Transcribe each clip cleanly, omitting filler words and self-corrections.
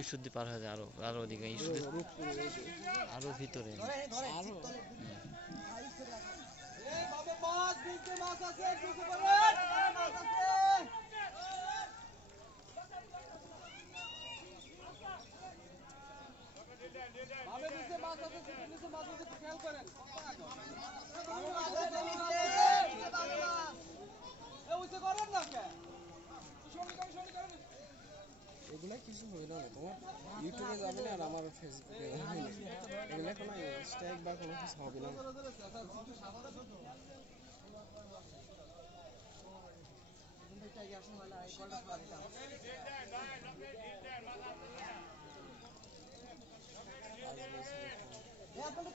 ঈশ্বরদী পার হয়ে যায় আরো আরো ওদিকে ঈশ্বরদী আরো ভিতরে আরো এগুলা কিছু হইল না তোমার ইউটিউবে যাবে না আর আমার ফেসবুকে এগুলা কোনো স্ট্রাইক বা কোনো কিছু হবে না।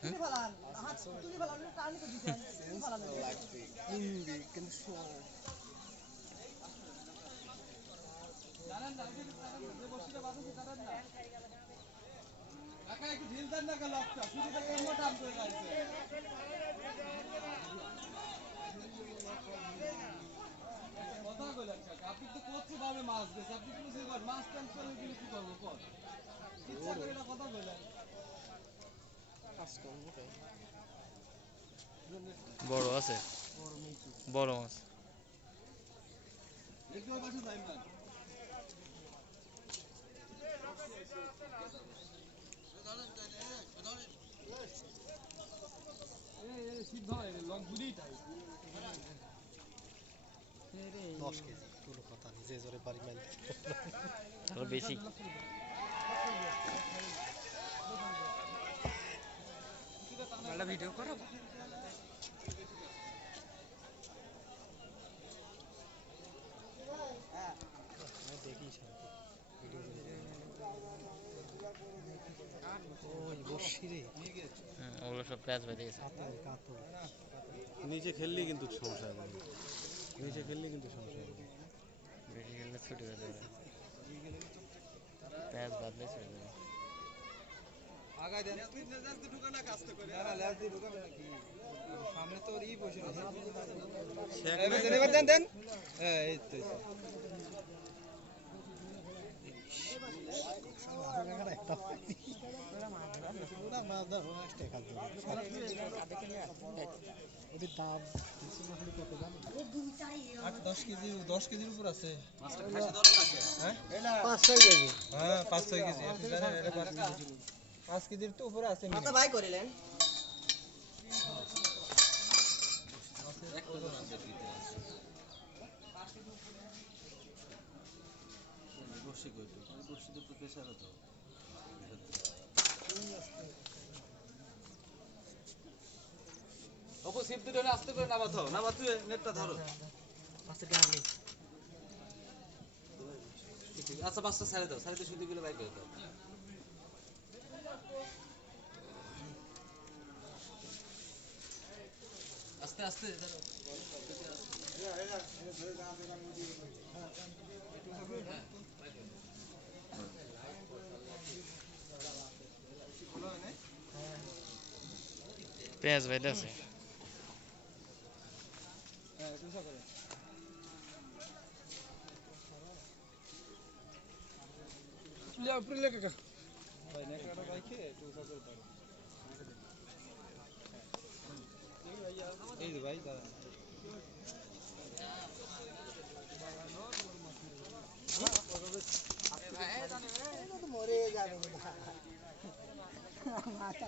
কিন্তু আপনি তো করছো ভাবে মাছ গেছে আপনি মাছ টান করে কি করবো কথা বললেন বড় আছে বড় মাছ একটু পাশে যাই না সিদ্ধ হয় লং দুই টাই 10 কেজি পুরো কথা যে জোরে বাড়ি মাইল আরো বেশি একটা ভিডিও করো দেখি ওই বসি রে ওগুলো সব প্যাঁচ বেঁধে গেছে নিচে খেললেই কিন্তু সমস্যা হবে নিচে খেললেই কিন্তু সমস্যা হবে বেশি খেললে ছুটে যেতে পারে প্যাঁচ বাঁধলে ছুটে যাবে আগায় দেন তুই লেজ দিয়ে ঢুকা না কাজটা করে না লেজ দিয়ে ঢুকাবে নাকি সামনে তো ওরই বসে আছে এবার দেন দেন হ্যাঁ এই তো দশ কেজির উপর আছে হ্যাঁ 5-6 কেজি 5 কেজির তো উপরে আছে ভাই করিলেন আস্তে করে নামা তুই নেটটা ধরো আচ্ছা পাঁচটা ছেড়ে দাও ছেড়ে দিয়ে সুতিগুলো বাইর করে দাও আস্তে আস্তে পেঁয়াজ বেঁধে আছে এই ভাই দাদা মরে যাবে মাথা